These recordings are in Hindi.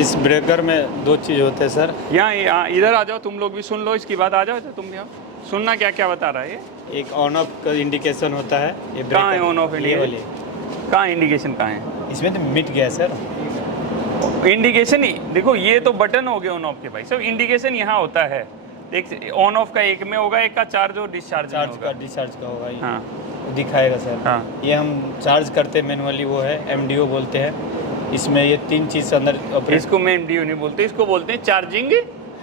इस ब्रेकर में दो चीज़ होते हैं सर। यहाँ इधर आ जाओ, तुम लोग भी सुन लो इसकी बात। आ जाओ तुम भी आओ, सुनना क्या क्या बता रहा है ये। एक ऑन ऑफ का इंडिकेशन होता है। ये कहाँ है ऑन ऑफ ये इंडिकेशन? वाली कहाँ इंडिकेशन कहाँ है? इसमें तो मिट गया सर। इंडिकेशन ही देखो, ये तो बटन हो गए ऑन ऑफ के भाई। सब इंडिकेशन यहाँ होता है। एक ऑन ऑफ का एक में होगा, एक का चार्ज और डिस्चार्ज में चार्ज होगा। का डिस्चार्ज का होगा ये। हाँ दिखाएगा सर। हाँ। ये हम चार्ज करते मैनुअली, वो है MDO बोलते हैं। इसमें ये तीन चीज़ अंदर ऑपरेट। इसको मैं MDO नहीं बोलते, इसको बोलते हैं चार्जिंग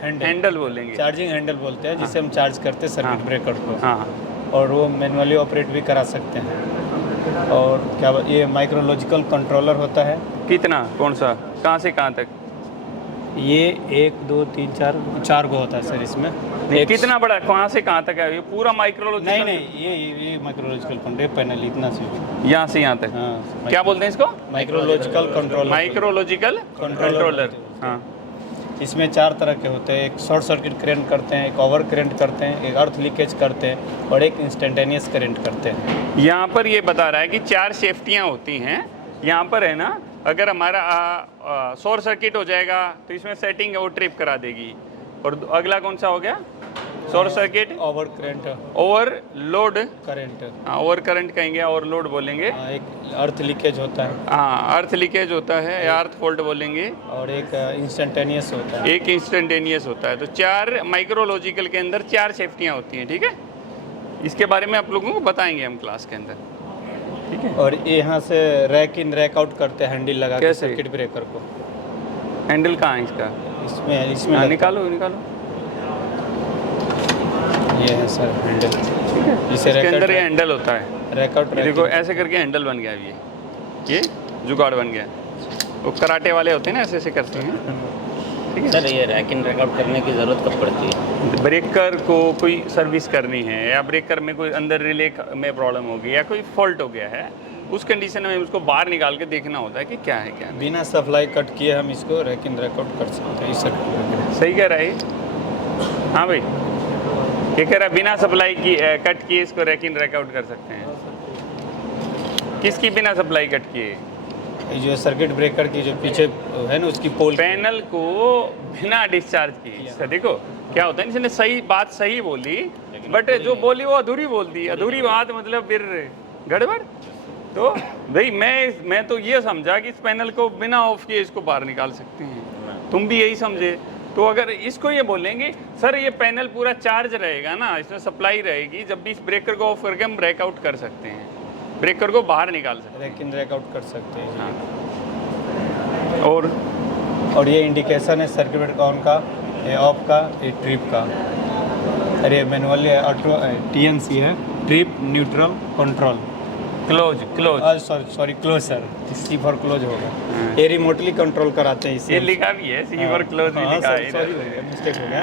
हैंडल बोलेंगे। चार्जिंग हैंडल बोलते हैं, जिससे हम चार्ज करते हैं सर्किट ब्रेकर को। हाँ और वो मैनुअली ऑपरेट भी करा सकते हैं। और क्या ये माइक्रोलॉजिकल कंट्रोलर होता है। कितना, कौन सा, कहाँ से कहाँ तक? ये 1 2 3 4 को होता है सर इसमें। कितना बड़ा, कहाँ से कहाँ तक है ये पूरा माइक्रोलॉजिकल? नहीं, ये माइक्रोलॉजिकल कंट्रोल पैनल इतना से यहाँ से यहाँ तक। हाँ। क्या बोलते हैं इसको? माइक्रोलॉजिकल कंट्रोलर। माइक्रोलॉजिकल कंट्रोलर। हाँ। इसमें 4 तरह के होते हैं। एक शॉर्ट सर्किट करंट करते हैं, एक ओवर करंट करते हैं, एक अर्थ लीकेज करते हैं और एक इंस्टेंटेनियस करंट करते हैं। यहाँ पर ये बता रहा है कि 4 सेफ्टियाँ होती हैं। यहाँ पर है ना, अगर हमारा शॉर्ट सर्किट हो जाएगा तो इसमें सेटिंग है वो ट्रिप करा देगी। और अगला कौन सा हो गया? Short circuit, over current, over load current. हाँ, ओवर करंट कहेंगे, ओवर लोड बोलेंगे। एक अर्थ लीकेज होता है। हाँ, अर्थ लीकेज होता है या अर्थ फॉल्ट बोलेंगे। और एक इंस्टेंटेनियस होता है। एक इंस्टेंटेनियस होता है। तो 4 माइक्रोलॉजिकल के अंदर 4 सेफ्टियाँ होती हैं, ठीक है। इसके बारे में आप लोगों को बताएंगे हम क्लास के अंदर, ठीक है। और यहाँ से रैक इन रैक आउट करते हैं हैंडल लगा के कैसे? सर्किट ब्रेकर को। हैंडल कहाँ है इसका? इसमें हाँ, निकालो निकालो। ये है सर हैंडल। ठीक है, इसे इसके रैक अंदर ये आउट हैंडल होता है। रैक आउट ये देखो ऐसे करके हैंडल बन गया। ये जुगाड़ बन गया। वो कराटे वाले होते हैं ना, ऐसे ऐसे करते हैं, ठीक है। सर ये रैक इन रैक आउट करने की ज़रूरत कब पड़ती है? ब्रेकर को कोई सर्विस करनी है या ब्रेकर में कोई अंदर रिले में प्रॉब्लम हो गई या कोई फॉल्ट हो गया है, उस कंडीशन में उसको बाहर निकाल के देखना होता है कि क्या है क्या नहीं। बिना सप्लाई कट किए हम इसको रैक इन रैक आउट कर सकते हैं इस सर्किट ब्रेकर। सही कह रहा है ये? हाँ भाई, ये कह रहा है बिना सप्लाई की कट किए इसको रैक इन रैक आउट कर सकते हैं। किसकी बिना सप्लाई कट किए? ये जो सर्किट ब्रेकर की जो पीछे है ना, उसकी पोल पैनल को बिना डिस्चार्ज किए। इसका देखो क्या होता है, इसने सही बात सही बोली, बट जो बोली वो अधूरी बोल दी। अधूरी बात मतलब फिर गड़बड़। तो भाई मैं तो ये समझा कि इस पैनल को बिना ऑफ किए इसको बाहर निकाल सकते हैं, तुम भी यही समझे। तो अगर इसको ये बोलेंगे सर ये पैनल पूरा चार्ज रहेगा ना, इसमें सप्लाई रहेगी, जब भी इस ब्रेकर को ऑफ करके हम ब्रेकआउट कर सकते हैं, ब्रेकर को बाहर निकाल सकते रैक इन रैक आउट कर सकते हैं। हैं। हाँ। और ये इंडिकेशन है सर्किट ब्रेकर ऑन का, ये ऑफ का, ये ट्रिप का। अरे मैनुअली ऑटो TNC है, trip neutral control. Close sorry close sir, C for close होगा। हाँ। ये रिमोटली कंट्रोल कराते हैं इसे। ये लिखा भी है सी फॉर क्लोज भी लिखा है सॉरी इधर। मिस्टेक हो गया।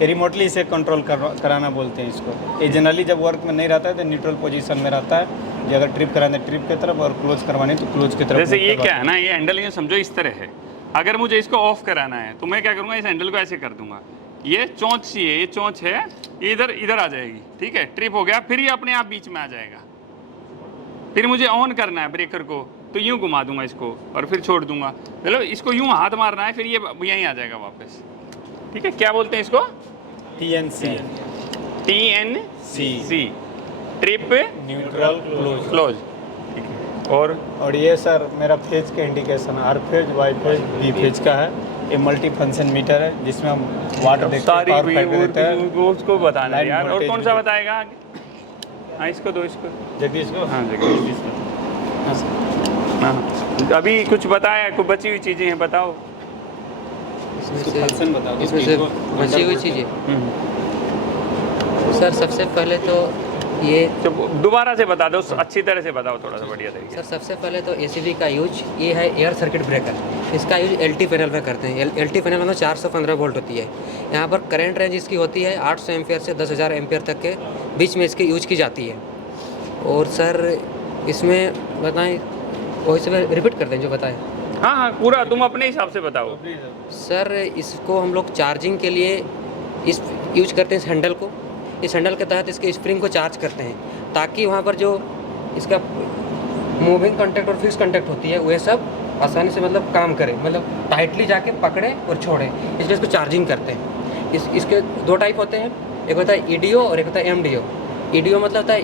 ये रिमोटली इसे कंट्रोल कराना बोलते हैं इसको। ये जनरली जब वर्क में नहीं रहता है तो न्यूट्रल पोजीशन में रहता है। जो अगर ट्रिप कराने ट्रिप की तरफ और क्लोज करवाने तो क्लोज की तरफ। जैसे ये क्या है ना, ये हैंडल ये समझो इस तरह है। अगर मुझे इसको ऑफ कराना है तो मैं क्या करूँगा, इस हैंडल को ऐसे कर दूंगा। ये चोंच सी है, ये चोंच है, ये इधर आ जाएगी, ठीक है। ट्रिप हो गया, फिर ये अपने आप बीच में आ जाएगा। फिर मुझे ऑन करना है ब्रेकर को तो यूँ घुमा दूंगा इसको और फिर छोड़ दूंगा। मतलब इसको यूँ हाथ मारना है, फिर ये यहीं आ जाएगा वापस, ठीक है। क्या बोलते हैं इसको? TNC TNC, trip neutral close, ठीक है। और ये सर मेरा फेज का इंडिकेशन है, हर phase Y phase B phase का है। ये मल्टी फंक्शन मीटर है जिसमें हम वाट देखते हैं, सारी पावर फैक्टर देते हैं। वो उसको बताना है लाइन यार। और वोल्टेज कौन सा भी। बताएगा? हाँ, इसको दो, इसको। जगदीश को हाँ जगह हाँ, अभी कुछ बताया, कुछ बची हुई चीज़ें हैं, बताओ। फंक्शन बता दो। इसमें से बची हुई चीज़ें सर, सबसे पहले तो ये दोबारा से बता दो, अच्छी तरह से बताओ, थोड़ा सा बढ़िया तरीके सर सबसे पहले तो ACB का यूज ये है एयर सर्किट ब्रेकर। इसका यूज LT पैनल में करते हैं। LT पैनल मतलब 415 वोल्ट होती है। यहाँ पर करंट रेंज इसकी होती है 800 एम्पियर से 10,000 एम्पियर तक के बीच में इसकी यूज की जाती है। और सर इसमें बताएं, वही से रिपीट कर दें जो बताएं। हाँ हाँ, पूरा तुम अपने हिसाब से बताओ। सर इसको हम लोग चार्जिंग के लिए इस यूज करते हैं इस हैंडल को। इस हैंडल के तहत इसके स्प्रिंग को चार्ज करते हैं ताकि वहाँ पर जो इसका मूविंग कॉन्टैक्ट और फिक्स कॉन्टैक्ट होती है, वह सब आसानी से मतलब काम करे, मतलब टाइटली जाके पकड़े और छोड़े, इसलिए इसको चार्जिंग करते हैं। इसके दो टाइप होते हैं, एक होता है ईडीओ और एक होता है एमडीओ। ईडीओ मतलब होता है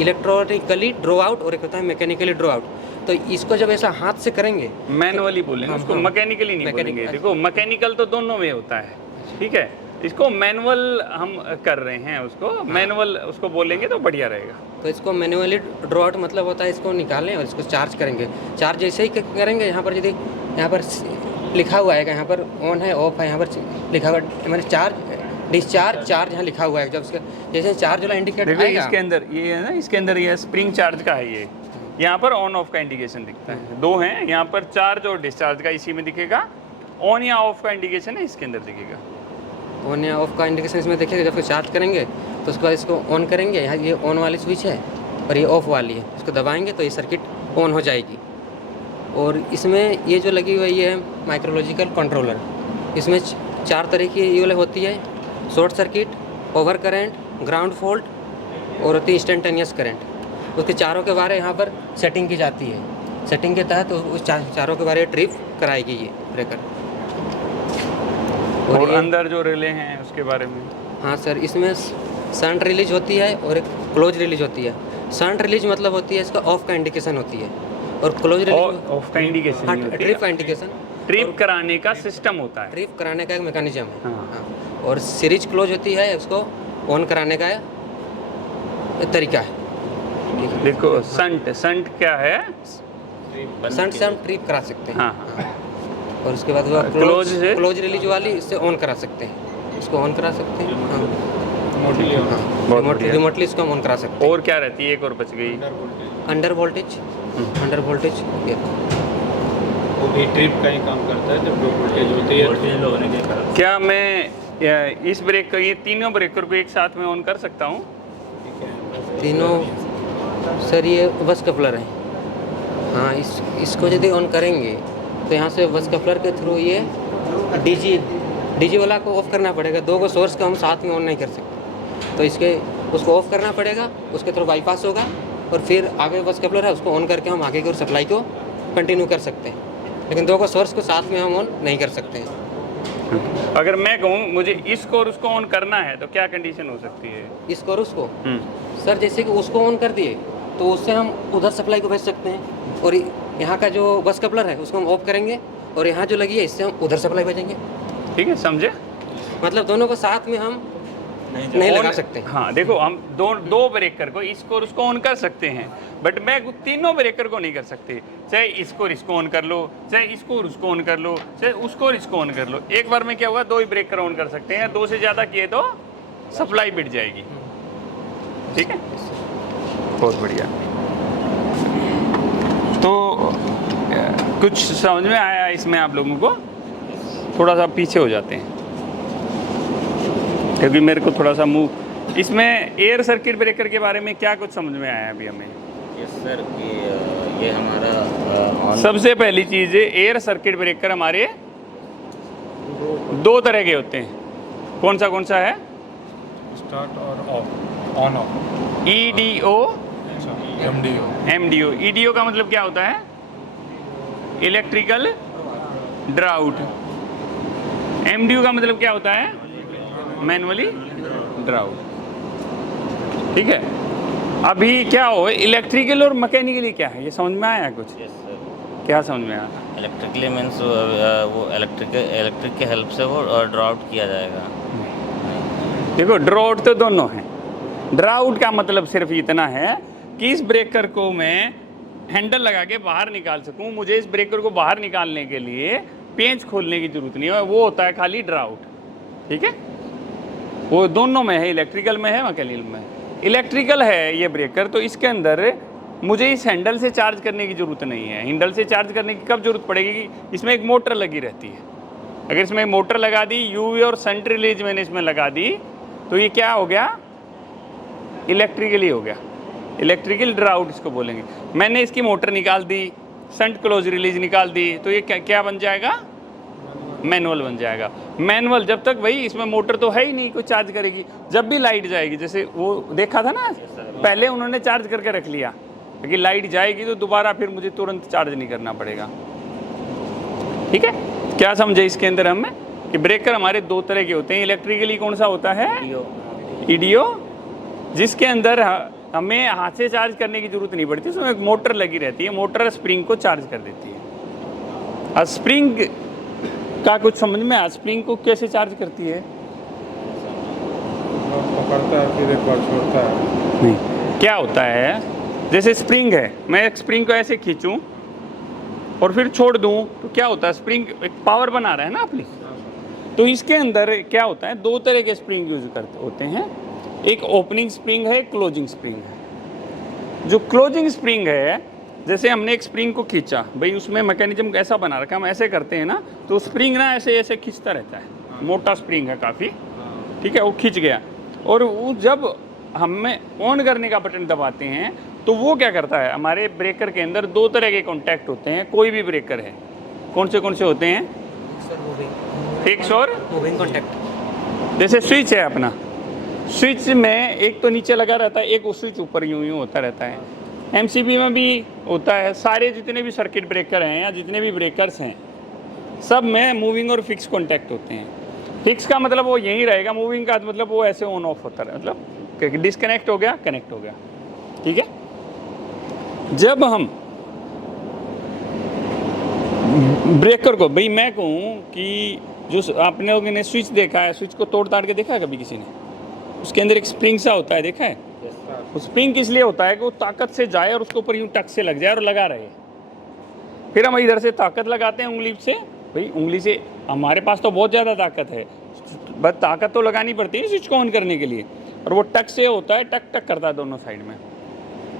इलेक्ट्रॉनिकली ड्रॉ आउट और एक होता है मैकेनिकली ड्रॉ आउट। तो इसको जब ऐसा हाथ से करेंगे, मैनुअली बोलेंगे उसको, मैकेनिकली नहीं बोलेंगे। देखो मैकेनिकल तो दोनों में होता है, ठीक है, इसको मैनुअल हम कर रहे हैं, उसको मैनुअल उसको बोलेंगे तो बढ़िया रहेगा। तो इसको मैनुअली ड्रॉ आउट मतलब होता है इसको निकालें और इसको चार्ज करेंगे। चार्ज जैसे ही करेंगे, यहाँ पर यदि यहाँ पर लिखा हुआ है, यहाँ पर ऑन है ऑफ है, यहाँ पर लिखा हुआ मैंने चार्ज डिस्चार्ज चार्ज यहाँ लिखा हुआ है। जब उसके जैसे चार्ज वाला इंडिकेट देखो आएगा, इसके अंदर ये है ना, इसके अंदर ये स्प्रिंग चार्ज का है, ये यहाँ पर ऑन ऑफ का इंडिकेशन दिखता है, दो हैं यहाँ पर, चार्ज और डिस्चार्ज का इसी में दिखेगा, ऑन या ऑफ का इंडिकेशन है इसके अंदर दिखेगा। ऑन या ऑफ का इंडिकेशन इसमें देखिएगा। जब इसको चार्ज करेंगे तो उसके बाद इसको ऑन करेंगे, यहाँ ये ऑन वाली स्विच है और ये ऑफ वाली है, इसको दबाएंगे तो ये सर्किट ऑन हो जाएगी। और इसमें ये जो लगी हुई है माइक्रोलॉजिकल कंट्रोलर, इसमें 4 तरह की ये वाली होती है, short circuit, over current, ground fault और होती है इंस्टेंटेनियस करंट। उसके चारों के बारे यहाँ पर सेटिंग की जाती है, सेटिंग के तहत उस चारों के बारे में ट्रिप कराएगी ये ब्रेकर। और अंदर जो रिले हैं उसके बारे में, हाँ सर, इसमें शंट रिलीज होती है और एक क्लोज रिलीज होती है। शंट रिलीज मतलब होती है इसका ऑफ का इंडिकेशन होती है, और क्लोज रिलीज ऑफ का इंडिकेशन नहीं होती है, ट्रिप का इंडिकेशन, ट्रिप कराने का सिस्टम होता है, ट्रिप कराने का एक मैकेनिज्म है। हाँ। हाँ। और सीरीज क्लोज होती है, उसको ऑन कराने का तरीका है। देखो संट क्या है, शंट से हम ट्रिप करा सकते हैं। हाँ, हाँ। और उसके बाद वो क्लोज रिलीज वाली इससे ऑन करा सकते हैं, इसको ऑन करा सकते हैं। हाँ, रिमोटली इसको हम ऑन करा सकते हैं। और क्या रहती है, एक और बच गई, अंडर वोल्टेज, अंडर वोल्टेज वो भी ट्रिप का ही काम करता है, जब लो वोल्टेज होती है। क्या मैं इस ब्रेक ये तीनों ब्रेकर को एक साथ में ऑन कर सकता हूँ? तीनों सर ये बस कपलर है। हाँ, इसको यदि ऑन करेंगे तो यहाँ से बस कपलर के थ्रू ये डीजी वाला को ऑफ करना पड़ेगा। 2 को सोर्स को हम साथ में ऑन नहीं कर सकते, तो इसके उसको ऑफ करना पड़ेगा, उसके थ्रू बाईपास होगा और फिर आगे बस कपलर है, उसको ऑन करके हम आगे की सप्लाई को कंटिन्यू कर सकते हैं। लेकिन 2 को सोर्स को साथ में हम ऑन नहीं कर सकते हैं। अगर मैं कहूँ मुझे इसको और उसको ऑन करना है तो क्या कंडीशन हो सकती है? इसको और उसको सर, जैसे कि उसको ऑन कर दिए तो उससे हम उधर सप्लाई को भेज सकते हैं, और यहाँ का जो बस कपलर है उसको हम ऑफ करेंगे और यहाँ जो लगी है इससे हम उधर सप्लाई भेजेंगे। ठीक है, समझे? मतलब दोनों को साथ में हम नहीं लगा सकते। हाँ, देखो हम दो ब्रेकर को इसको और उसको ऑन कर सकते हैं, बट मैं तीनों ब्रेकर को नहीं कर सकते। चाहे इसको और इसको ऑन कर लो, चाहे इसको और उसको ऑन कर लो, चाहे उसको और इसको ऑन कर लो। एक बार में क्या होगा, 2 ही ब्रेकर ऑन कर सकते हैं, 2 से ज़्यादा किए तो सप्लाई बिट जाएगी। ठीक है, बहुत बढ़िया। तो कुछ समझ में आया इसमें आप लोगों को? थोड़ा सा पीछे हो जाते हैं क्योंकि मेरे को थोड़ा सा मूव, इसमें एयर सर्किट ब्रेकर के बारे में क्या कुछ समझ में आया अभी हमें? यस सर, ये हमारा सबसे पहली चीज़ है, एयर सर्किट ब्रेकर हमारे 2 तरह के होते हैं। कौन सा है? स्टार्ट और of, on off. EDO, MDO। EDO का मतलब क्या होता है? Electrical drought. MDO का मतलब क्या होता है? Manually drought. ठीक है, अभी क्या हो, इलेक्ट्रिकल और मैकेनिकली क्या है, ये समझ में आया कुछ? यस सर, क्या समझ में आया? इलेक्ट्रिकली मीन्स वो इलेक्ट्रिक के हेल्प से वो ड्रॉ आउट किया जाएगा। देखो, ड्रॉउट तो दोनों हैं। ड्राउट का मतलब सिर्फ इतना है कि इस ब्रेकर को मैं हैंडल लगा के बाहर निकाल सकूं। मुझे इस ब्रेकर को बाहर निकालने के लिए पेंच खोलने की जरूरत नहीं है, वो होता है खाली ड्राउट। ठीक है, वो दोनों में है, इलेक्ट्रिकल में है, मैकेनिकल में है। इलेक्ट्रिकल है ये ब्रेकर, तो इसके अंदर मुझे इस हैंडल से चार्ज करने की ज़रूरत नहीं है। हैंडल से चार्ज करने की कब जरूरत पड़ेगी कि इसमें एक मोटर लगी रहती है। अगर इसमें मोटर लगा दी, यूवी और शंट रिलीज मैंने इसमें लगा दी, तो ये क्या हो गया? इलेक्ट्रिकली हो गया, इलेक्ट्रिकल ड्राउट इसको बोलेंगे। मैंने इसकी मोटर निकाल दी, शंट क्लोज रिलीज निकाल दी, तो ये क्या बन जाएगा? मैनुअल बन जाएगा। मैनुअल जब तक भाई इसमें मोटर तो है ही नहीं कोई चार्ज करेगी। जब भी लाइट जाएगी, जैसे वो देखा था ना, पहले उन्होंने चार्ज करके रख लिया, लेकिन लाइट जाएगी तो दोबारा फिर मुझे तुरंत चार्ज नहीं करना पड़ेगा। ठीक है, क्या समझे इसके अंदर हम कि ब्रेकर हमारे दो तरह के होते हैं। इलेक्ट्रिकली कौन सा होता है? ईडीओ, जिसके अंदर हमें हाथ से चार्ज करने की जरूरत नहीं पड़ती, उसमें एक मोटर लगी रहती है, मोटर स्प्रिंग को चार्ज कर देती है। और स्प्रिंग का कुछ समझ में? स्प्रिंग को कैसे चार्ज करती है? पकड़ता है फिर एक बार छोड़ता है। नहीं, क्या होता है, जैसे स्प्रिंग है, मैं एक स्प्रिंग को ऐसे खींचूं और फिर छोड़ दूं तो क्या होता है, स्प्रिंग एक पावर बना रहा है ना अपनी। तो इसके अंदर क्या होता है, दो तरह के स्प्रिंग यूज करते होते हैं, एक ओपनिंग स्प्रिंग है, एक क्लोजिंग स्प्रिंग है। जो क्लोजिंग स्प्रिंग है, जैसे हमने एक स्प्रिंग को खींचा, भाई उसमें मैकेनिज्म ऐसा बना रखा, हम ऐसे करते हैं ना, तो स्प्रिंग ना ऐसे ऐसे खींचता रहता है, मोटा स्प्रिंग है काफ़ी, ठीक है, वो खींच गया। और वो जब हमें ऑन करने का बटन दबाते हैं तो वो क्या करता है, हमारे ब्रेकर के अंदर दो तरह के कॉन्टैक्ट होते हैं, कोई भी ब्रेकर है, कौन से होते हैं? फिक्स और मूविंग कॉन्टैक्ट। जैसे स्विच है अपना, स्विच में एक तो नीचे लगा रहता है, एक वो स्विच ऊपर यूं होता रहता है। एमसीबी में भी होता है, सारे जितने भी सर्किट ब्रेकर हैं या जितने भी ब्रेकर्स हैं सब में मूविंग और फिक्स कॉन्टैक्ट होते हैं। फिक्स का मतलब वो यही रहेगा, मूविंग का मतलब वो ऐसे ऑन ऑफ होता है, मतलब डिस्कनेक्ट हो गया, कनेक्ट हो गया। ठीक है, जब हम ब्रेकर को, भाई मैं कहूँ कि जो आपने लोगों ने स्विच देखा है, स्विच को तोड़ ताड़ के देखा है कभी किसी ने? उसके अंदर एक स्प्रिंग सा होता है, देखा है? वो स्प्रिंग किस लिए होता है कि वो ताकत से जाए और उसके ऊपर यूँ टक से लग जाए और लगा रहे। फिर हम इधर से ताकत लगाते हैं उंगली से, भाई उंगली से हमारे पास तो बहुत ज़्यादा ताकत है, बस ताकत तो लगानी पड़ती है स्विच को ऑन करने के लिए, और वो टक से होता है, टक टक करता है दोनों साइड में।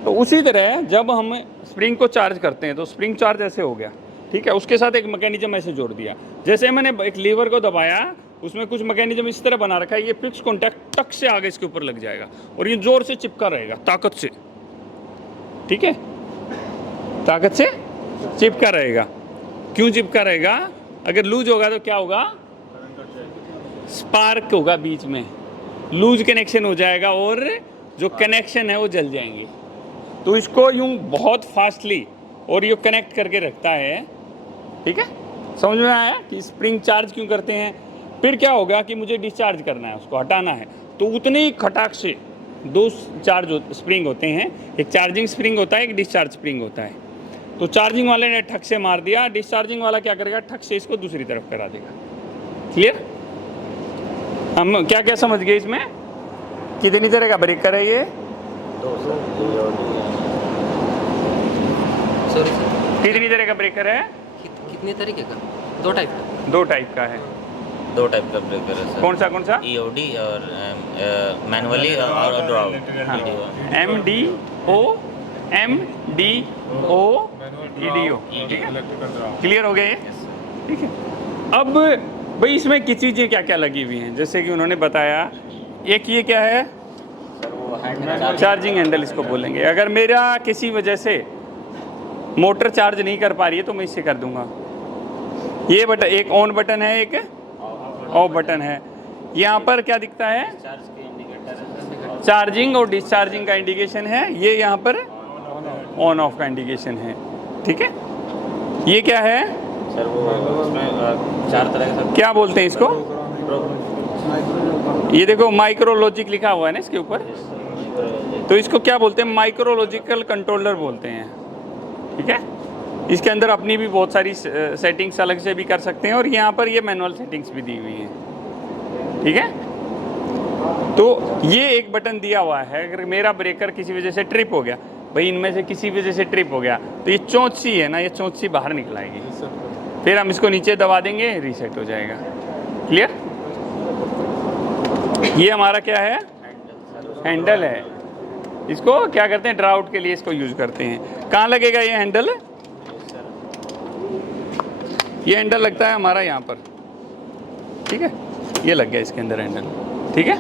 तो उसी तरह जब हम स्प्रिंग को चार्ज करते हैं तो स्प्रिंग चार्ज ऐसे हो गया, ठीक है, उसके साथ एक मैकेनिज्म ऐसे जोड़ दिया। जैसे मैंने एक लीवर को दबाया, उसमें कुछ मैकेनिज्म इस तरह बना रखा है, ये फिक्स कॉन्टैक्ट टक से आगे इसके ऊपर लग जाएगा और ये जोर से चिपका रहेगा ताकत से। ठीक है, ताकत से चिपका रहेगा। क्यों चिपका रहेगा? अगर लूज होगा तो क्या होगा? स्पार्क होगा, बीच में लूज कनेक्शन हो जाएगा और जो कनेक्शन है वो जल जाएंगे। तो इसको यूं बहुत फास्टली और ये कनेक्ट करके रखता है। ठीक है, समझ में आया कि स्प्रिंग चार्ज क्यों करते हैं? फिर क्या होगा कि मुझे डिस्चार्ज करना है, उसको हटाना है, तो उतने ही खटाक से दो स्प्रिंग होते हैं, एक चार्जिंग स्प्रिंग होता है, एक डिस्चार्ज स्प्रिंग होता है। तो चार्जिंग वाले ने ठक से मार दिया, डिस्चार्जिंग वाला क्या करेगा, ठक से इसको दूसरी तरफ करा देगा। क्लियर? हम क्या क्या समझ गए इसमें? कितनी तरह का ब्रेकर है ये? सॉरी सर, कितनी तरह का ब्रेकर है? कितने तरीके का? दो टाइप का। दो टाइप का है। दो टाइप का ब्रेकर है सर। कौन सा? EOD और मैनुअली और ड्रॉप। MDO EDO। ठीक है, क्लियर हो गए ये? ठीक है, अब भाई इसमें किस चीज़ें क्या क्या लगी हुई हैं, जैसे कि उन्होंने बताया, एक ये क्या है, चार्जिंग हैंडल इसको बोलेंगे। अगर मेरा किसी वजह से मोटर चार्ज नहीं कर पा रही है तो मैं इससे कर दूंगा। ये बटन, एक ऑन बटन है, एक ऑफ बटन है। यहाँ पर क्या दिखता है? चार्जिंग और डिस्चार्जिंग का इंडिकेशन है, ये यहाँ पर ऑन ऑफ का इंडिकेशन है। ठीक है, ये क्या है सर? वो उसमें 4 तरह के क्या बोलते हैं इसको? ये देखो माइक्रोलॉजिक लिखा हुआ है ना इसके ऊपर, तो इसको क्या बोलते हैं? माइक्रोलॉजिकल कंट्रोलर बोलते हैं। ठीक है, इसके अंदर अपनी भी बहुत सारी सेटिंग्स अलग से भी कर सकते हैं और यहाँ पर ये मैनुअल सेटिंग्स भी दी हुई हैं। ठीक है, तो ये एक बटन दिया हुआ है, अगर मेरा ब्रेकर किसी वजह से ट्रिप हो गया, भाई इनमें से किसी वजह से ट्रिप हो गया, तो ये चोंच-सी है ना, ये चोंच-सी बाहर निकल आएगी, फिर हम इसको नीचे दबा देंगे, रीसेट हो जाएगा। क्लियर? ये हमारा क्या है? हैंडल है। इसको क्या करते हैं? ड्राउट के लिए इसको यूज करते हैं। कहाँ लगेगा ये हैंडल? ये हैंडल लगता है हमारा यहाँ पर। ठीक है, ये लग गया इसके अंदर हैंडल। ठीक है,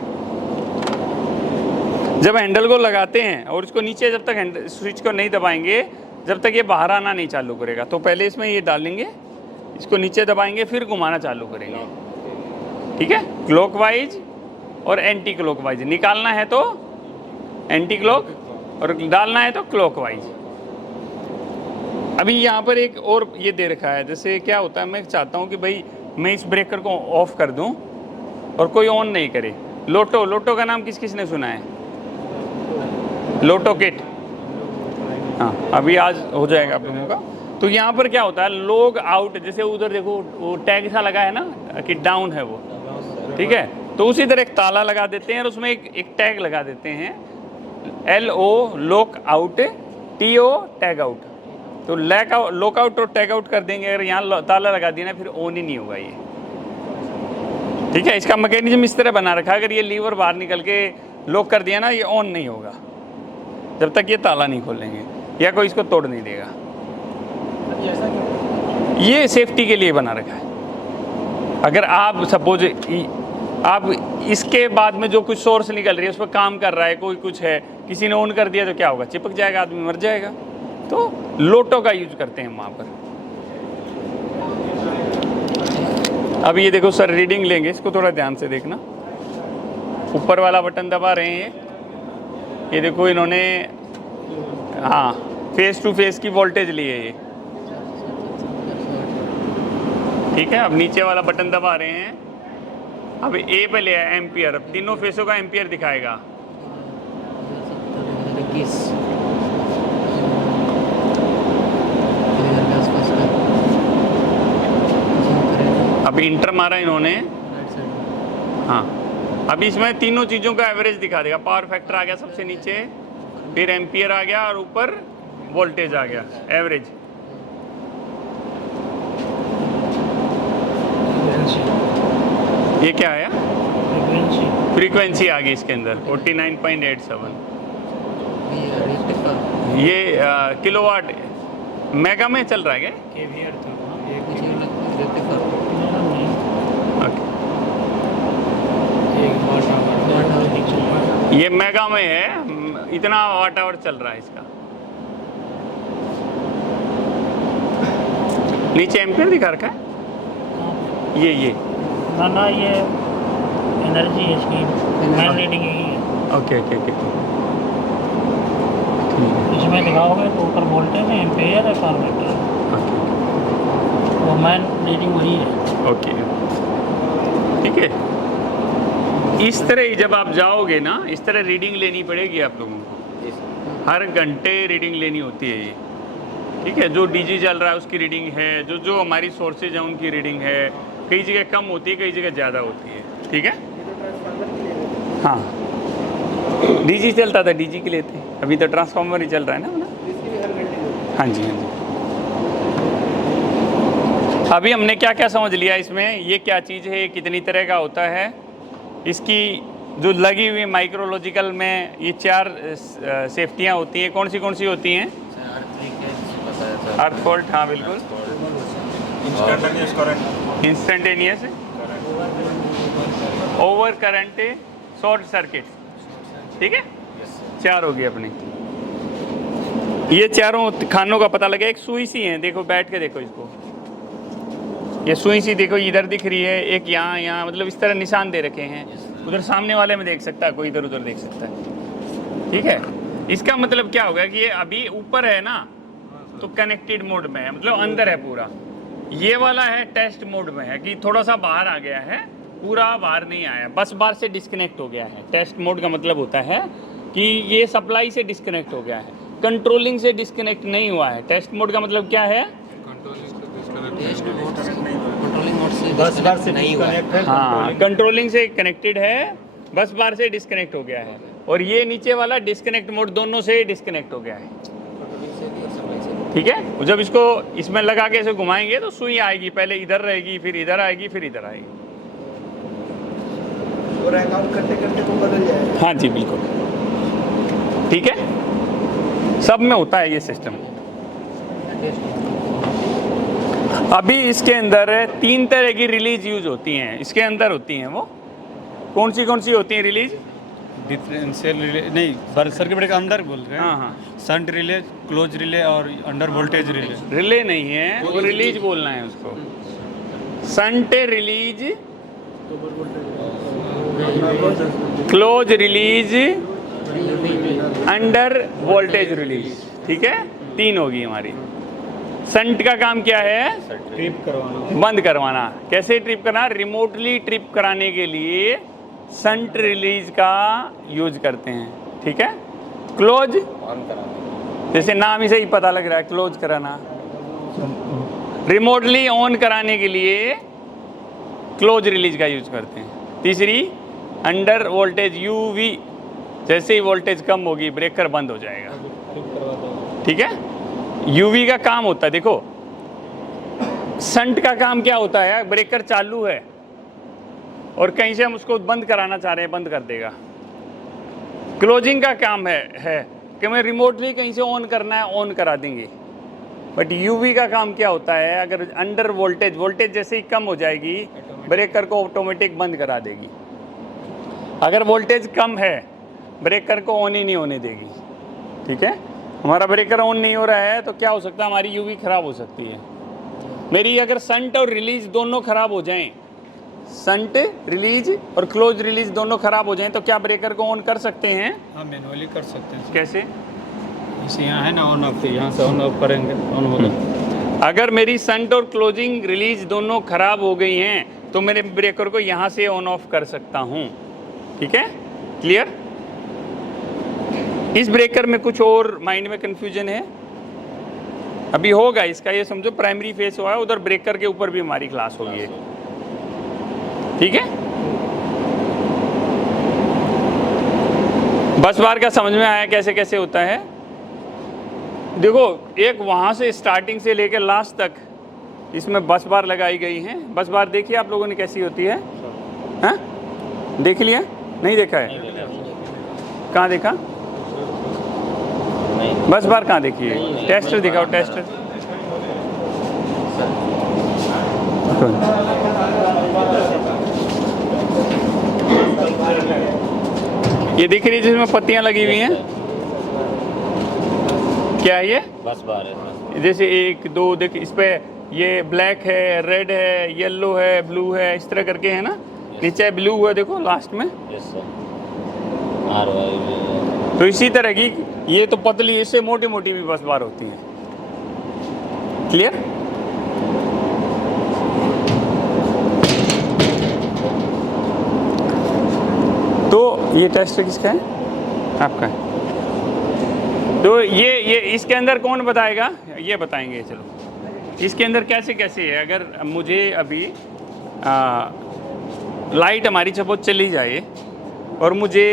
जब हैंडल को लगाते हैं और इसको नीचे, जब तक हैंडल स्विच को नहीं दबाएंगे, जब तक ये बाहर आना नहीं चालू करेगा, तो पहले इसमें ये डालेंगे, इसको नीचे दबाएंगे, फिर घुमाना चालू करेंगे। ठीक है, क्लॉकवाइज और एंटी क्लॉकवाइज। निकालना है तो एंटी क्लॉक और डालना है तो क्लॉकवाइज। अभी यहाँ पर एक और ये दे रखा है, जैसे क्या होता है, मैं चाहता हूँ कि भाई मैं इस ब्रेकर को ऑफ कर दूँ और कोई ऑन नहीं करे। लोटो का नाम किस किस ने सुना है? लोटो किट, हाँ अभी आज हो जाएगा आप लोगों का। तो यहाँ पर क्या होता है, लॉग आउट, जैसे उधर देखो वो टैग सा लगा है ना कि डाउन है वो, ठीक है, तो उसी तरह एक ताला लगा देते हैं और उसमें एक टैग लगा देते हैं, LO lock out, TO tag out. तो लॉक आउट और टैग आउट कर देंगे, अगर यहाँ ताला लगा दिया ना फिर ऑन ही नहीं होगा ये, ठीक है। इसका मैकेनिज्म इस तरह बना रखा है, अगर ये लीवर बाहर निकल के लॉक कर दिया ना ये ऑन नहीं होगा जब तक ये ताला नहीं खोलेंगे या कोई इसको तोड़ नहीं देगा। ये सेफ्टी के लिए बना रखा है। अगर आप सपोज आप इसके बाद में जो कुछ सोर्स निकल रही है उस पर काम कर रहा है, कोई कुछ है, किसी ने ऑन कर दिया तो क्या होगा, चिपक जाएगा, आदमी मर जाएगा। तो लोटो का यूज करते हैं वहाँ पर। अब ये देखो सर, रीडिंग लेंगे, इसको थोड़ा ध्यान से देखना। ऊपर वाला बटन दबा रहे हैं, ये देखो इन्होंने, हाँ फेस टू फेस की वोल्टेज ली है ये, ठीक है। अब नीचे वाला बटन दबा रहे हैं, अब ए पे ले आया एम्पियर, अब तीनों फेसों का एम्पियर दिखाएगा। अभी इंटर मारा इन्होंने, हाँ अभी इसमें तीनों चीज़ों का एवरेज दिखा देगा। पावर फैक्टर आ गया सबसे नीचे, फिर एम्पियर आ गया और ऊपर वोल्टेज आ गया एवरेज। ये क्या आया, फ्रीक्वेंसी आ गई इसके अंदर 49.87। ये किलोवाट मेगा में चल रहा है क्या? ये मेगा में है, इतना वाट आवर चल रहा है इसका। नीचे एम्पियर दिखा रखा है, ये ना ये एनर्जी है इसकी, मेन रीडिंग यही है। ओके ओके ओके, इसमें दिखाओगे तो ऊपर वोल्टेज है, एम्पियर है, पावर फैक्टर है, वो मेन रीडिंग वही है। ओके ठीक है। इस तरह ही जब आप जाओगे ना, इस तरह रीडिंग लेनी पड़ेगी आप लोगों को, हर घंटे रीडिंग लेनी होती है ये, ठीक है। जो डीजी चल रहा है उसकी रीडिंग है, जो हमारी सोर्सेज हैं उनकी रीडिंग है, कई जगह कम होती है, कई जगह ज़्यादा होती है, ठीक है। हाँ डीजी चलता था, डीजी के लिए थे, अभी तो ट्रांसफार्मर ही चल रहा है ना। हाँ जी हाँ जी। अभी हमने क्या क्या समझ लिया इसमें, ये क्या चीज़ है, कितनी तरह का होता है, इसकी जो लगी हुई माइक्रोलॉजिकल में ये 4 सेफ्टियाँ होती हैं, कौन सी होती हैं? अर्थ फॉल्ट, हाँ बिल्कुल, instantaneous, over current, short circuit, ठीक है। 4 होगी अपनी। ये चारों खानों का पता लगे। एक सुई सी है, देखो बैठ के देखो इसको, ये सुई सी देखो इधर दिख रही है, एक यहाँ मतलब इस तरह निशान दे रखे हैं। उधर सामने वाले में देख सकता है कोई, इधर उधर देख सकता है, ठीक है। इसका मतलब क्या होगा कि ये अभी ऊपर है ना तो कनेक्टेड मोड में है, मतलब अंदर है पूरा। ये वाला है टेस्ट मोड में है कि थोड़ा सा बाहर आ गया है, पूरा बाहर नहीं आया, बस बार से डिस्कनेक्ट हो गया है। टेस्ट मोड का मतलब होता है कि ये सप्लाई से डिस्कनेक्ट हो गया है, कंट्रोलिंग से डिस्कनेक्ट नहीं हुआ है। टेस्ट मोड का मतलब क्या है? बस बार से नहीं हुआ है। हाँ कंट्रोलिंग से कनेक्टेड है, बस बार से डिस्कनेक्ट हो गया है। और ये नीचे वाला डिस्कनेक्ट मोड, दोनों से डिस्कनेक्ट हो गया है, ठीक है। जब इसको इसमें लगा के इसे घुमाएंगे तो सुई आएगी, पहले इधर रहेगी, फिर इधर आएगी, फिर इधर आएगी, और रैंक आउट करते करते वो बदल जाएगा। हाँ जी बिल्कुल, ठीक है। सब में होता है ये सिस्टम। अभी इसके अंदर 3 तरह की रिलीज यूज होती हैं, इसके अंदर होती हैं। वो कौन सी होती हैं रिलीज? डिफरेंशियल रिले नहीं, सर्किट ब्रेकर अंदर बोल रहे हैं। हाँ हाँ, शंट रिले, क्लोज रिले और अंडर वोल्टेज रिले। रिले नहीं है, वो रिलीज बोलना है उसको। Shunt release, close release, under voltage release, ठीक है। 3 होगी हमारी। संट का काम क्या है? ट्रिप करवाना, बंद करवाना। कैसे ट्रिप करना? रिमोटली ट्रिप कराने के लिए संट रिलीज का यूज करते हैं, ठीक है। क्लोज, जैसे नाम ही से ही पता लग रहा है, क्लोज कराना। रिमोटली ऑन कराने के लिए क्लोज रिलीज का यूज करते हैं। तीसरी, अंडर वोल्टेज यूवी, जैसे ही वोल्टेज कम होगी ब्रेकर बंद हो जाएगा, ठीक है। यूवी का काम होता है, देखो संट का काम क्या होता है? ब्रेकर चालू है और कहीं से हम उसको बंद कराना चाह रहे हैं, बंद कर देगा। क्लोजिंग का काम है कि मैं रिमोटली कहीं से ऑन करना है, ऑन करा देंगे। बट यूवी का काम क्या होता है? अगर अंडर वोल्टेज जैसे ही कम हो जाएगी ब्रेकर को ऑटोमेटिक बंद करा देगी। अगर वोल्टेज कम है ब्रेकर को ऑन ही नहीं होने देगी, ठीक है। हमारा ब्रेकर ऑन नहीं हो रहा है तो क्या हो सकता है? हमारी यूवी खराब हो सकती है। मेरी अगर संट और रिलीज दोनों खराब हो जाएं, संट रिलीज और क्लोज रिलीज दोनों खराब हो जाएं, तो क्या ब्रेकर को ऑन कर सकते हैं? हाँ मैनुअली कर सकते हैं। कैसे? जैसे यहाँ है ना ऑन ऑफ, यहाँ से ऑन ऑफ करेंगे, ऑन होगा। अगर मेरी संट और क्लोजिंग रिलीज दोनों खराब हो गई हैं तो मेरे ब्रेकर को यहाँ से ऑन ऑफ कर सकता हूँ, ठीक है। क्लियर? इस ब्रेकर में कुछ और माइंड में कंफ्यूजन है अभी होगा इसका, ये समझो प्राइमरी फेस हुआ है, उधर ब्रेकर के ऊपर भी हमारी क्लास होगी है, ठीक है। बस बार का समझ में आया कैसे कैसे होता है? देखो एक वहां से स्टार्टिंग से लेकर लास्ट तक इसमें बस बार लगाई गई हैं। बस बार देखिए आप लोगों ने कैसी होती है, हाँ? देख लिया? नहीं देखा है? कहाँ देखा? बस बार कहाँ देखी है? टेस्टर दिखाओ, टेस्टर। ये दिख रही है जिसमें पत्तियां लगी हुई हैं, क्या है ये? बस बार है। जैसे 1 2 देख, इस पे ये ब्लैक है, रेड है, येलो है, ब्लू है, इस तरह करके है ना। नीचे ब्लू है देखो लास्ट में। Yes sir. RY तो इसी तरह की ये तो पतली, इससे मोटी मोटी भी बस बार होती है। क्लियर? तो ये टेस्ट किसका है? आपका है। तो ये इसके अंदर कौन बताएगा? ये बताएंगे। चलो इसके अंदर कैसे कैसे है। अगर मुझे अभी लाइट हमारी सपोज चली जाए और मुझे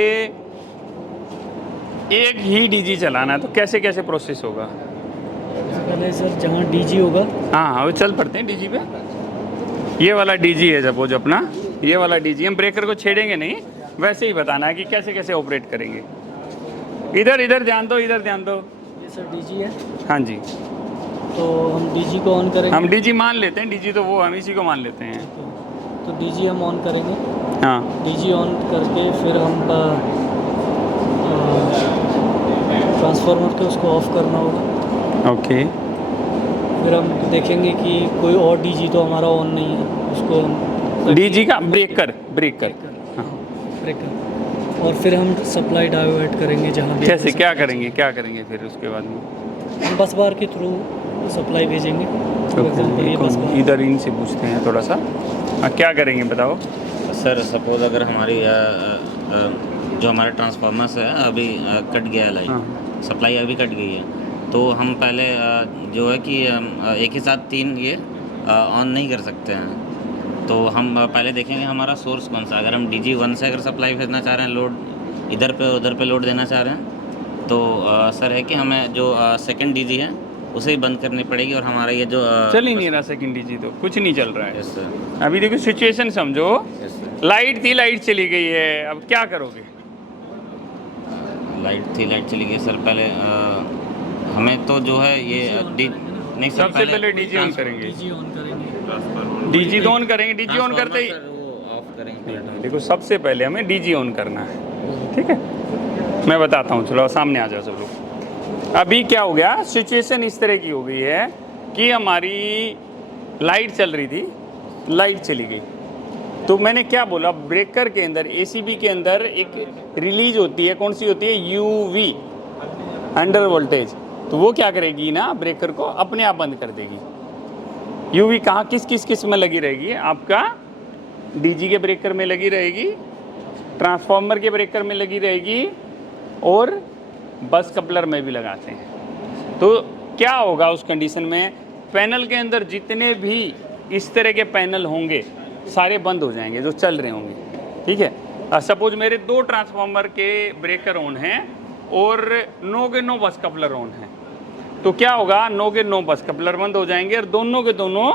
एक ही डीजी चलाना है तो कैसे कैसे प्रोसेस होगा? पहले सर जहाँ डीजी होगा, हाँ वो चल पड़ते हैं डीजी पे। ये वाला डीजी है सपोज अपना, ये वाला डीजी। हम ब्रेकर को छेड़ेंगे नहीं, वैसे ही बताना है कि कैसे कैसे ऑपरेट करेंगे। इधर ध्यान दो, इधर ध्यान दो। ये सर डीजी है, हाँ जी, तो हम डीजी को ऑन करेंगे। हम डीजी मान लेते हैं। डीजी तो वो हम इसी को मान लेते हैं। तो डीजी हम ऑन करेंगे। हाँ डीजी ऑन करके फिर हम ट्रांसफार्मर के उसको ऑफ करना होगा। ओके। फिर हम देखेंगे कि कोई और डीजी तो हमारा ऑन नहीं है, उसको हम डीजी का ब्रेकर हाँ। ब्रेकर, और फिर हम सप्लाई डाइवर्ट करेंगे जहाँ भी। कैसे क्या करेंगे फिर उसके बाद में? हम बस बार के थ्रू सप्लाई भेजेंगे। फॉर एग्जांपल ये बस बार। इधर इनसे पूछते हैं थोड़ा सा। हाँ क्या करेंगे बताओ। सर सपोज अगर हमारी जो हमारे ट्रांसफार्मर्स है अभी कट गया है लाइन, सप्लाई अभी कट गई है, तो हम पहले जो है कि एक ही साथ 3 ये ऑन नहीं कर सकते हैं। तो हम पहले देखेंगे हमारा सोर्स कौन सा। अगर हम DG1 से अगर सप्लाई भेजना चाह रहे हैं, लोड इधर पे उधर पे लोड देना चाह रहे हैं, तो सर है कि हमें जो सेकंड DG है उसे ही बंद करनी पड़ेगी। और हमारा ये जो चल ही नहीं रहा सेकंड डीजी, तो कुछ नहीं चल रहा है। Yes sir. अभी देखो सिचुएशन समझो, यस सर। लाइट थी, लाइट चली गई है, अब क्या करोगे? लाइट चली गई सर। पहले हमें तो जो है ये नहीं सर, सबसे पहले डीजी ऑन करेंगे। डीजी ऑन करेंगे। डीजी तो ऑन करेंगे। डीजी ऑन करते ही ऑफ करेंगे। देखो सबसे पहले हमें डीजी ऑन करना है, ठीक है। मैं बताता हूँ, चलो सामने आ जाओ सब लोग। अभी क्या हो गया, सिचुएशन इस तरह की हो गई है कि हमारी लाइट चल रही थी, लाइट चली गई। तो मैंने क्या बोला, ब्रेकर के अंदर एसीबी के अंदर एक रिलीज होती है, कौन सी होती है? UV, under voltage. तो वो क्या करेगी ना, ब्रेकर को अपने आप बंद कर देगी। यूवी कहाँ किस में लगी रहेगी? आपका डीजी के ब्रेकर में लगी रहेगी, ट्रांसफार्मर के ब्रेकर में लगी रहेगी, और बस कपलर में भी लगाते हैं। तो क्या होगा उस कंडीशन में, पैनल के अंदर जितने भी इस तरह के पैनल होंगे सारे बंद हो जाएंगे जो चल रहे होंगे। ठीक है, सपोज मेरे 2 ट्रांसफार्मर के ब्रेकर ऑन हैं और 9 के 9 बस कपलर ऑन हैं, तो क्या होगा, 9 के 9 बस कपलर बंद हो जाएंगे और दोनों के दोनों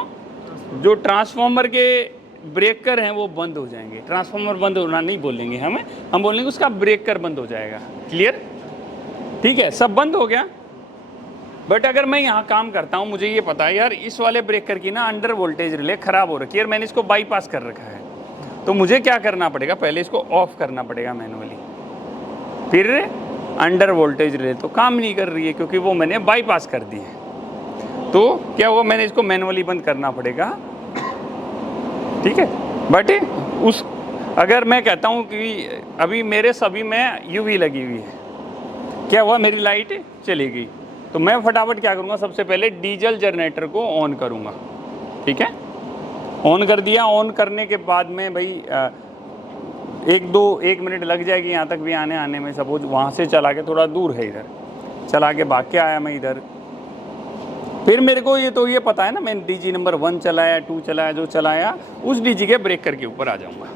जो ट्रांसफार्मर के ब्रेकर हैं वो बंद हो जाएंगे। ट्रांसफार्मर बंद होना नहीं बोलेंगे हम बोलेंगे उसका ब्रेकर बंद हो जाएगा। क्लियर? ठीक है, सब बंद हो गया। बट अगर मैं यहाँ काम करता हूँ, मुझे ये पता है यार इस वाले ब्रेकर की ना अंडर वोल्टेज रिले ख़राब हो रखी है और मैंने इसको बाईपास कर रखा है, तो मुझे क्या करना पड़ेगा, पहले इसको ऑफ करना पड़ेगा मैनुअली। फिर अंडर वोल्टेज रिले तो काम नहीं कर रही है क्योंकि वो मैंने बाईपास कर दी है, तो क्या हुआ, मैंने इसको मैनुअली बंद करना पड़ेगा। ठीक है, बट उस अगर मैं कहता हूँ कि अभी मेरे सभी में यूवी लगी हुई है, क्या हुआ, मेरी लाइट चली गई, तो मैं फटाफट क्या करूँगा, सबसे पहले डीजल जनरेटर को ऑन करूँगा। ठीक है, ऑन कर दिया। ऑन करने के बाद में भाई 1 मिनट लग जाएगी यहाँ तक भी आने में। सपोज वहाँ से चला के थोड़ा दूर है, इधर चला के भाग के आया मैं इधर, फिर मेरे को ये पता है ना, मैंने डीजी नंबर 1 चलाया, 2 चलाया, जो चलाया उस डीजी के ब्रेकर के ऊपर आ जाऊँगा।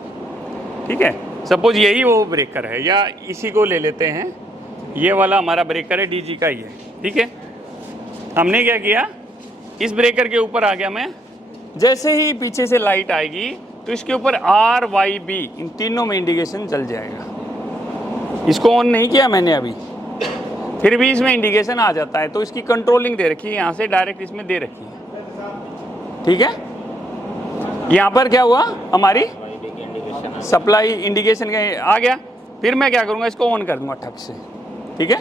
ठीक है, सपोज यही वो ब्रेकर है, या इसी को ले लेते हैं, ये वाला हमारा ब्रेकर है, डीजी का ही है। ठीक है, हमने क्या किया, इस ब्रेकर के ऊपर आ गया मैं। जैसे ही पीछे से लाइट आएगी तो इसके ऊपर RYB इन तीनों में इंडिकेशन जल जाएगा। इसको ऑन नहीं किया मैंने अभी, फिर भी इसमें इंडिकेशन आ जाता है, तो इसकी कंट्रोलिंग दे रखी है, यहाँ से डायरेक्ट इसमें दे रखी है। ठीक है, यहाँ पर क्या हुआ, हमारी सप्लाई इंडिकेशन आ गया। फिर मैं क्या करूँगा, इसको ऑन कर दूँगा ठक से। ठीक है,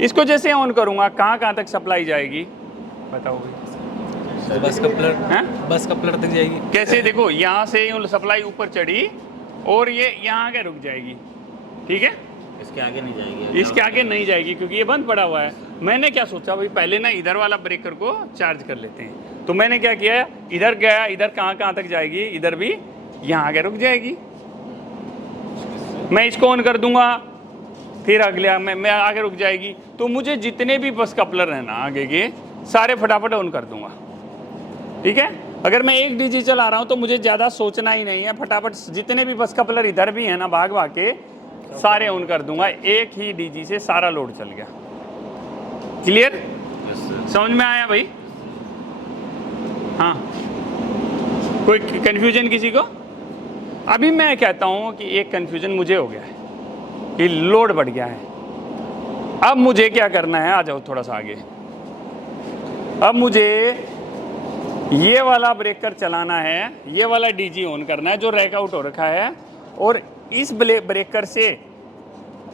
इसको जैसे ऑन करूँगा, कहाँ तक सप्लाई जाएगी बताओ? बस कपलर हैं? बस कपलर तक जाएगी। कैसे? देखो, यहाँ से सप्लाई ऊपर चढ़ी और ये यहाँ आगे रुक जाएगी। ठीक है, इसके आगे नहीं जाएगी, इसके आगे नहीं जाएगी क्योंकि ये बंद पड़ा हुआ है। मैंने क्या सोचा भाई, पहले ना इधर वाला ब्रेकर को चार्ज कर लेते हैं, तो मैंने क्या किया, इधर गया, इधर कहाँ तक जाएगी, इधर भी यहाँ आगे रुक जाएगी। मैं इसको ऑन कर दूंगा, फिर अगले मैं आगे रुक जाएगी, तो मुझे जितने भी बस कपलर हैं ना आगे के सारे फटाफट ऑन कर दूंगा। ठीक है, अगर मैं एक डीजी चला रहा हूँ तो मुझे ज़्यादा सोचना ही नहीं है, फटाफट जितने भी बस कपलर इधर भी हैं ना भाग के सारे ऑन कर दूंगा। एक ही डीजी से सारा लोड चल गया। क्लियर? समझ में आया भाई? हाँ, कोई कन्फ्यूजन किसी को? अभी मैं कहता हूँ कि एक कन्फ्यूजन मुझे हो गया है कि लोड बढ़ गया है। अब मुझे क्या करना है, आ जाओ थोड़ा सा आगे। अब मुझे ये वाला ब्रेकर चलाना है, ये वाला डीजी ऑन करना है जो रैक आउट हो रखा है, और इस ब्रेकर से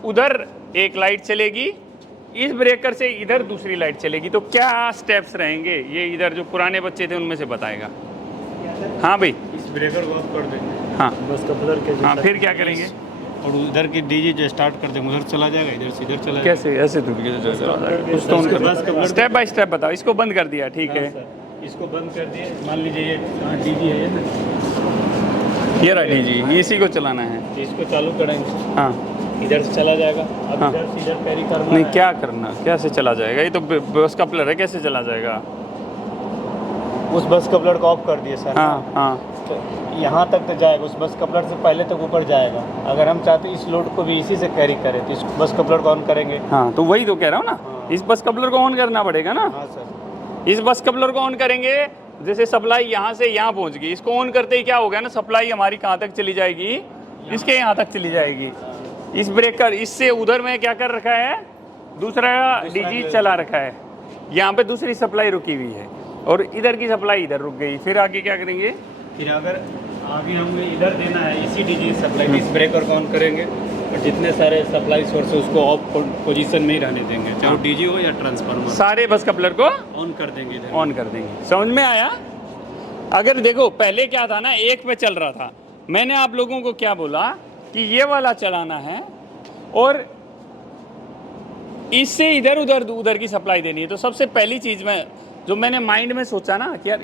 उधर एक लाइट चलेगी, इस ब्रेकर से इधर दूसरी लाइट चलेगी। तो क्या स्टेप्स रहेंगे, ये इधर जो पुराने बच्चे थे उनमें से बताएगा। हाँ भाई, इस ब्रेकर को ऑफ कर देंगे, हाँ बस कपलर के। हाँ, फिर क्या करेंगे, और उधर की डीजी जो स्टार्ट कर देंगे उधर चला जाएगा, इधर से इधर चला जाएगा। कैसे? ऐसे तो स्टेप बाय स्टेप बताओ। इसको बंद कर दिया, ठीक है, इसको बंद कर दिए। मान लीजिए ये डीजी है ना, ये रहा डीजी, इसी को चलाना है। इसको चालू करेंगे, हाँ, इधर से चला जाएगा। अब हाँ। इधर से इधर कैरी करना नहीं, है। क्या करना, कैसे चला जाएगा? ये तो बस कपलर है, कैसे चला जाएगा? उस बस कपलर को ऑफ कर दिए सर। हाँ हाँ, तो यहाँ तक तो जाएगा, उस बस कपलर से पहले तक ऊपर जाएगा। अगर हम चाहते इस लोड को भी इसी से कैरी करें तो इस बस कपलर को ऑन करेंगे। हाँ, तो वही तो कह रहा हूँ ना, हाँ। इस बस कपलर को ऑन करना पड़ेगा ना। हाँ सर, इस बस कपलर को ऑन करेंगे, जैसे सप्लाई यहाँ से यहाँ पहुँच गई, इसको ऑन करते ही क्या हो गया ना, सप्लाई हमारी कहाँ तक चली जाएगी, इसके यहाँ तक चली जाएगी। इस ब्रेकर इससे उधर में क्या कर रखा है, दूसरा डीजी चला रखा है, यहाँ पे दूसरी सप्लाई रुकी हुई है, और इधर की सप्लाई इधर रुक गई। फिर आगे क्या करेंगे? फिर अगर आगे हमें इधर देना है इसी डीजी सप्लाई, इस ब्रेकर को ऑन करेंगे और जितने सारे सप्लाई सोर्स है उसको ऑफ पोजीशन में ही रहने देंगे, चाहे वो डीजी हो या ट्रांसफार्मर। सारे बस कपलर को ऑन कर देंगे इधर। ऑन कर देंगे। समझ में आया? अगर देखो पहले क्या था ना, एक पे चल रहा था, मैंने आप लोगों को क्या बोला कि ये वाला चलाना है और इससे इधर उधर उधर की सप्लाई देनी है। तो सबसे पहली चीज़ मैं जो मैंने माइंड में सोचा ना कि यार